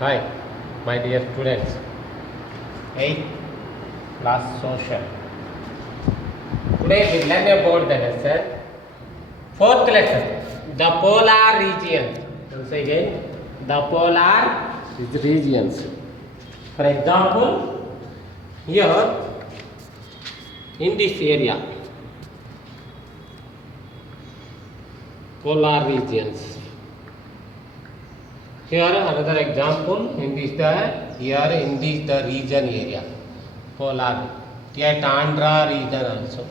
Hi, my dear students. 8th class social. Today we learn about the lesson. Fourth lesson, the polar regions. Once again, the polar regions. For example, here in this area, polar regions. Here another example in this the region area, polar, here tundra region also.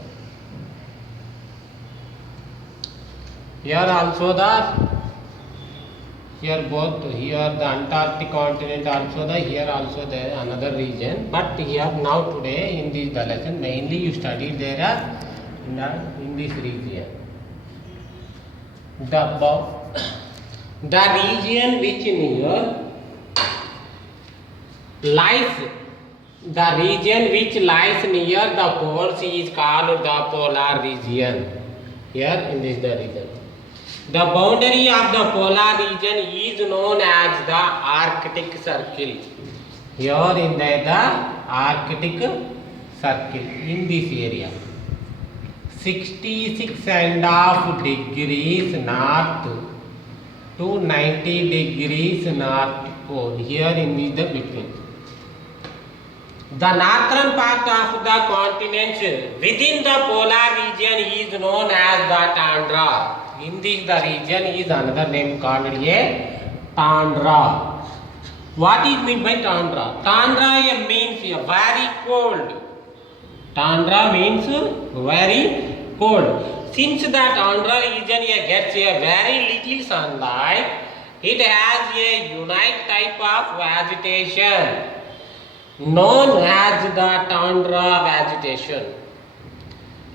Here also the Antarctic continent also here also there another region, but here now today in this the lesson mainly you studied there in this region. The region which lies near the poles is called the polar region. Here in this the region. The boundary of the polar region is known as the Arctic Circle. Here in the Arctic Circle in this area. 66.5 degrees north to 90 degrees north pole. Here in the between. The northern part of the continent within the polar region is known as the tundra. In this the region is another name called tundra. What is meant by tundra? Tundra means very cold. Tundra means very cold. Since the tundra region gets a very little sunlight, it has a unique type of vegetation known as the tundra vegetation.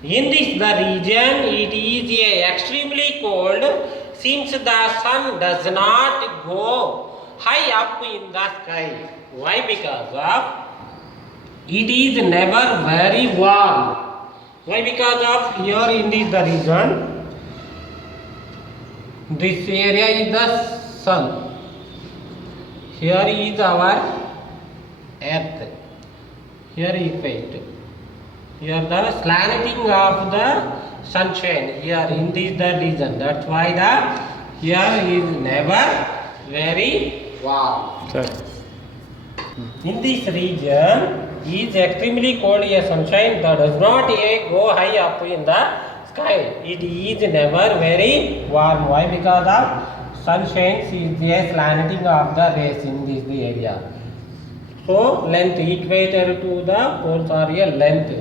In this the region it is extremely cold since the sun does not go high up in the sky. Why? Because of it is never very warm. Why? Because of here in this the region, this area is the sun. Here is our earth. Here is fate. Here the slanting of the sunshine. Here in this the region. That's why the here is never very warm. Sir. In this region is extremely cold. A sunshine that does not go high up in the sky. It is never very warm. Why? Because of sunshine is a slanting of the rays in this the area. So length equator to the poles are a length.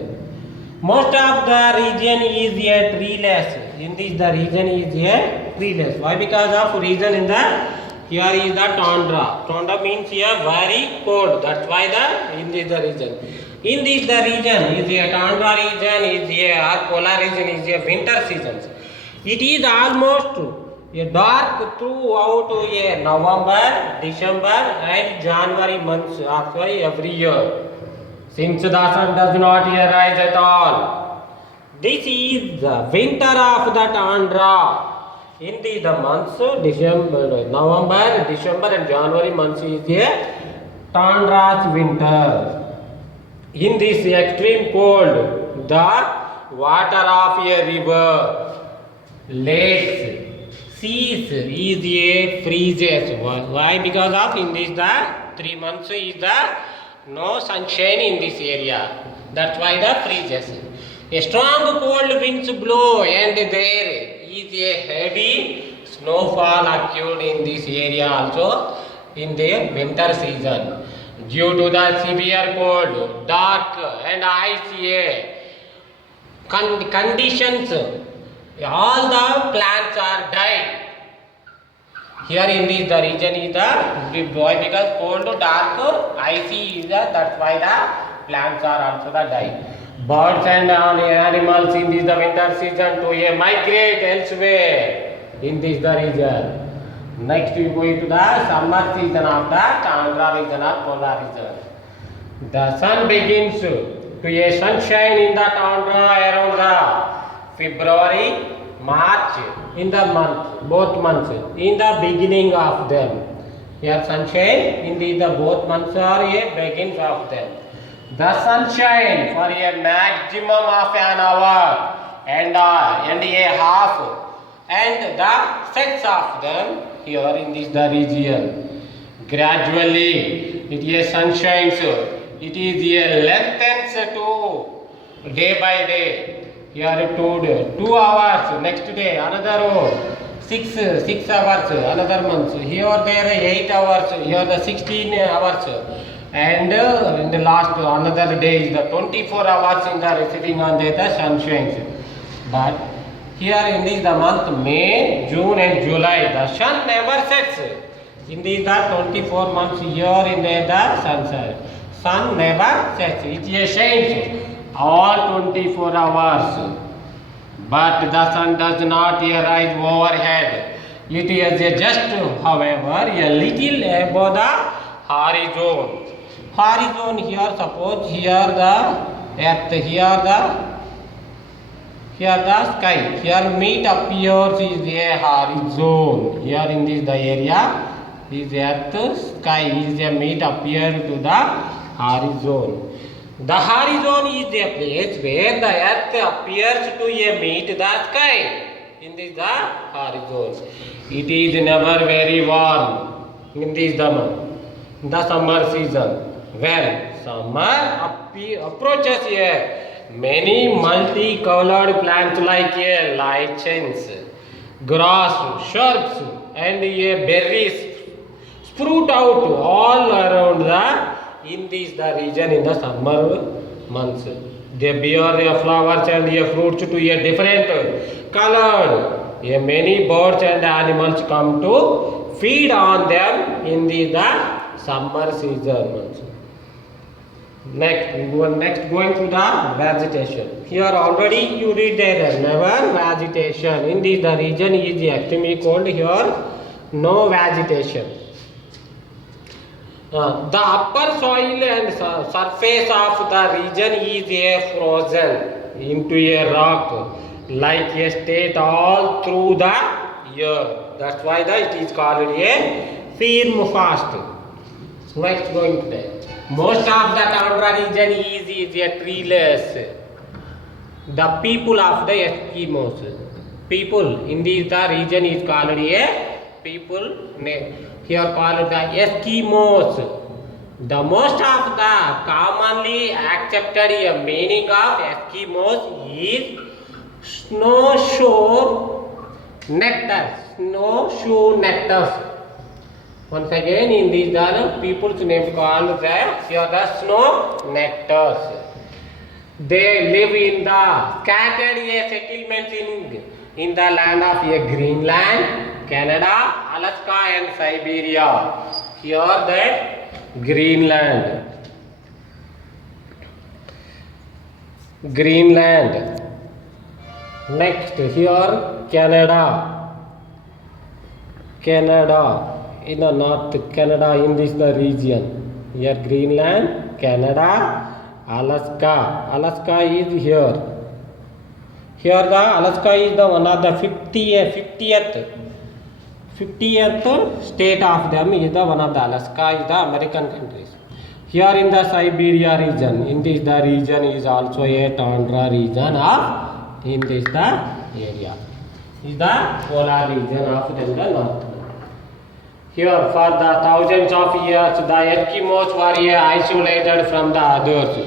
Most of the region is a treeless. In this the region is a treeless. Why? Because of reason in the here is the tundra. Tundra means here very cold. That's why the in this the region. In this the region is a tundra region is a polar region is a winter seasons. It is almost a dark throughout a November, December and January months of every year. Since the sun does not rise at all. This is the winter of the tundra. In the months December, November, December and January months is a tundra's winter. In this extreme cold, the water of a river, lakes, seas is a freezes. Why? Because of in this the 3 months is the no sunshine in this area. That's why the freezes. A strong cold winds blow and there is a heavy snowfall occurred in this area also in the winter season. Due to the severe cold, dark and icy conditions, all the plants are died. Here in this the region is the boy because cold, dark, icy is the that's why the plants are also the die. Birds and animals in this the winter season to migrate elsewhere in this the region. Next we go into the summer season of the tundra region or polar region. The sun begins to a sunshine in the tundra around the February, March in the month, both months, in the beginning of them. Here sunshine, in the both months are a begins of them. The sunshine for a maximum of an hour and a half, and the sets of them here in this the region. Gradually, it is sunshine. It is a lengthens to day by day. Here 2 hours. Next day another 6 hours. Another month. Here there 8 hours. Here the 16 hours. And in the last another day is the 24 hours in the receiving on the sunshine. But here in this the month May, June and July, the sun never sets. In these the 24 months here in the sunshine. Sun never sets. It is shines all 24 hours. But the sun does not rise overhead. It is just, however, a little above the horizon. Horizon here, suppose here the earth, here the sky, here meet appears is a horizon. Here in this the area is earth, sky is a meet appear to the horizon. The horizon is the place where the earth appears to meet the sky. In this the horizon. It is never very warm in this the summer season. When summer approaches here, many multicolored plants like lichens, grass, shrubs and berries sprout out all around in this the region in the summer months. They bear their flowers and their fruits to a different color. Many birds and animals come to feed on them in the summer season months. Next going to the vegetation. Here already you read there never vegetation. In this the region is extremely cold. Here no vegetation. The upper soil and surface of the region is frozen into a rock like a state all through the year. That's why it is called a permafrost. Next going to that. Most of the tundra region is a treeless. The people of the Eskimos. People in this the region is called a people name. Here called the Eskimos. The most of the commonly accepted meaning of Eskimos is snowshoe nectar. Snowshoe nectar. Once again, in these the people's name called the snow nectars. They live in the scattered settlements in the land of Greenland, Canada, Alaska and Siberia. Here that Greenland. Next here Canada. In the North Canada, in this the region. Here Greenland, Canada, Alaska. Alaska is here. Here the Alaska is the one of the 50th state of them is the one of the Alaska is the American countries. Here in the Siberia region, in this the region is also a tundra region of in this the area. Is the polar region of the north. Here for the thousands of years the Eskimos were isolated from the others.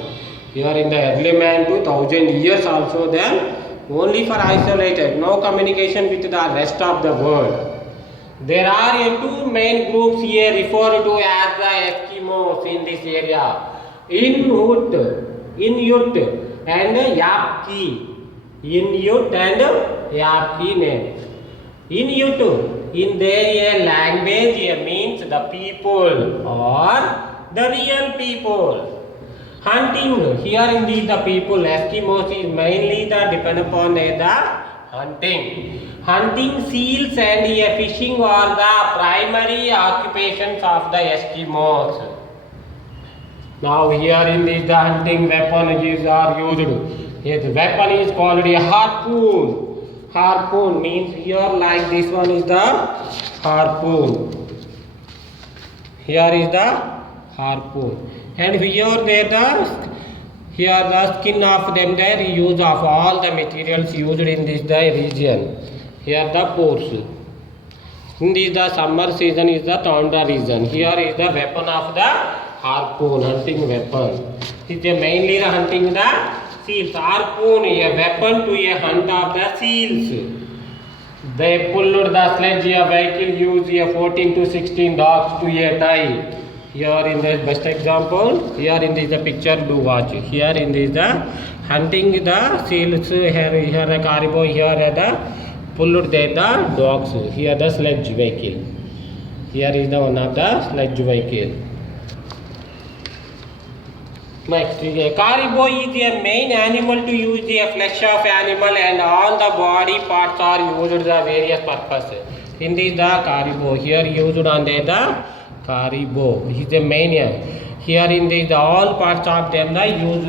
Here in the early man 2000 years also then only for isolated, no communication with the rest of the world. There are two main groups here referred to as the Eskimos in this area. Inuit and Yapki. Inuit and Yapki name. Inuit in their language means the people or the real people. Hunting here in the people Eskimos is mainly the depend upon the hunting. Hunting seals and fishing are the primary occupations of the Eskimos. Now here in this the hunting weapon are used. His weapon is called a harpoon. Harpoon means here like this one is the harpoon. Here is the harpoon, and here the skin of them, the reuse of all the materials used in this the region. Here the pores. In this the summer season is the tundra region. Here is the weapon of the harpoon, hunting weapon. It is mainly the hunting the seals. Harpoon, a weapon to a hunt of the seals. They pulled the sledge, a vehicle used a 14 to 16 dogs to a tie. Here in this best example, here in this the picture do watch. Here in this the hunting the seals, here the caribou, here the pulled there the dogs. Here the sledge vehicle. Here is the one of the sledge vehicle. Next, caribou is a main animal to use the flesh of animal, and all the body parts are used the various purposes. In this the caribou, here used on the caribou. He is a main. Here in this the all parts of them the use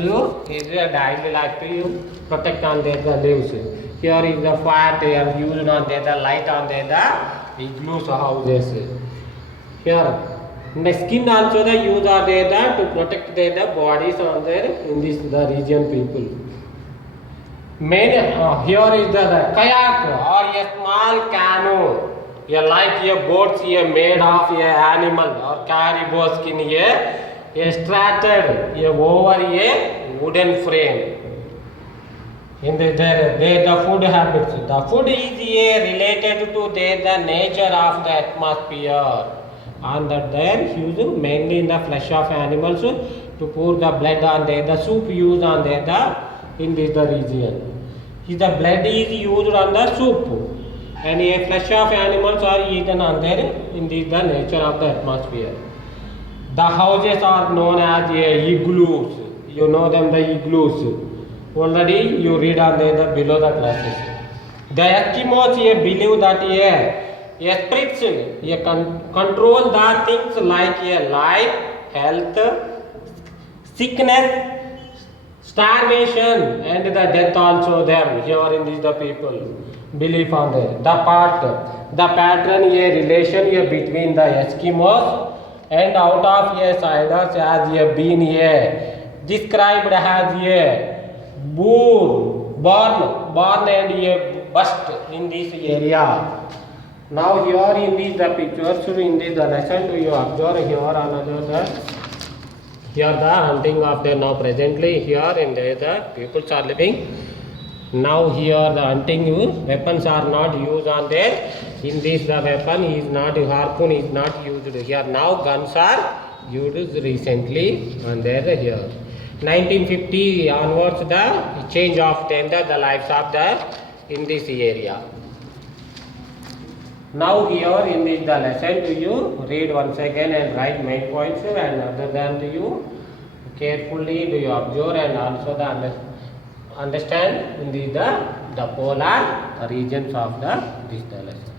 is a daily life to protect on the lives. Here is the fat they are used on the light on the igloos houses. Here the skin also the use are there to protect the bodies on there in this the region people. Main here is the kayak or a small canoe. Like a boat made of a animal or caribou skin strated over a wooden frame. In the food habits. The food is related to the nature of the atmosphere. And that they use mainly in the flesh of animals to pour the blood on the soup used on in this the region. The blood is used on the soup. And a flesh of animals are eaten on there in this the nature of the atmosphere. The houses are known as igloos. You know them, the igloos. Already you read on there below the classes. The Eskimos believe that spirits control the things like life, health, sickness, starvation, and the death also them. Here in this the people belief on there. The pattern relation between the Eskimos and out of siders has been described as born and bust in this area. Now here in this the pictures in this the lesson do you observe here another here the hunting of the now presently here in the people are living. Now here the hunting weapons are not used on there. In this the weapon is not harpoon is not used here. Now guns are used recently on there here. 1950 onwards the change of them the lives of the in this area. Now here in this the lesson do you read once again and write main points, and other than do you carefully do you observe and also the understand in the polar regions of this lesson.